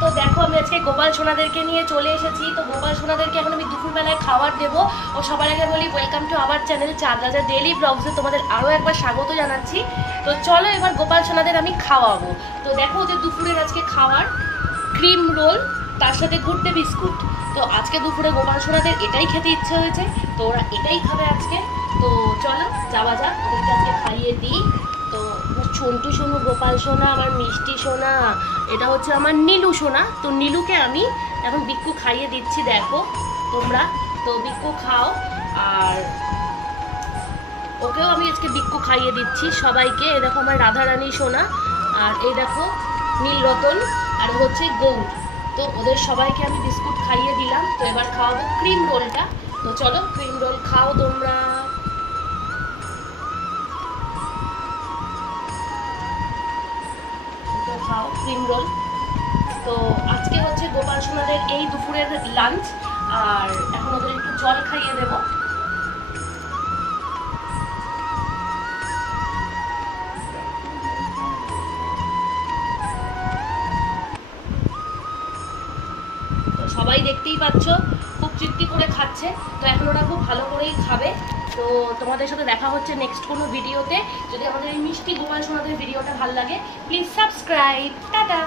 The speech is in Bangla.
তো দেখো আমি আজকে গোপাল সোনাদেরকে নিয়ে চলে এসেছি। তো গোপাল সোনাদেরকে এখন আমি দুপুরবেলায় খাবার দেবো। ও সবার আগে বলি ওয়েলকাম টু আওয়ার চ্যানেল চাঁদ রাজা ডেইলি ব্লগসে তোমাদের আরও একবার স্বাগত জানাচ্ছি। তো চলো এবার গোপাল সোনাদের আমি খাওয়াবো। তো দেখো যে দুপুরের আজকে খাবার ক্রিম রোল, তার সাথে গুড্ডে বিস্কুট। তো আজকে দুপুরে গোপাল সোনাদের এটাই খেতে ইচ্ছে হয়েছে, তো ওরা এটাই খাবে আজকে। তো চলো যাওয়া যাক, ওদেরকে আজকে খাইয়ে দিই। তো ছন্টু সোনু, গোপাল সোনা, আমার মিষ্টি সোনা, এটা হচ্ছে আমার নীলু সোনা। তো নীলুকে আমি এখন বিক্কু খাইয়ে দিচ্ছি, দেখো তোমরা। তো বিক্কু খাও, আর ওকেও আমি আজকে বিক্কু খাইয়ে দিচ্ছি সবাইকে। এ দেখো আমার রাধারানী সোনা, আর এই দেখো নীলরতন, আর হচ্ছে গৌর। তো ওদের সবাইকে আমি বিস্কুট খাইয়ে দিলাম। তো এবার খাওয়াবো ক্রিম রোলটা। তো চলো ক্রিম রোল খাও তোমরা। খাও ক্রিম রোল। তো আজকে হচ্ছে গোপাল সোনাদের এই দুপুরের লাঞ্চ, আর এখন ওদের একটু জল খাইয়ে দেব। তো সবাই দেখতেই পাচ্ছ খুব তৃপ্তি করে খাচ্ছে। তো এখন ওরা খুব ভালো করেই খাবে। তো তোমাদের সাথে দেখা হচ্ছে নেক্সট কোনো ভিডিওতে। যদি আমাদের এই মিষ্টি গোপাল সোনাদের ভিডিওটা ভালো লাগে প্লিজ সাবস্ক্রাইব। টাটা।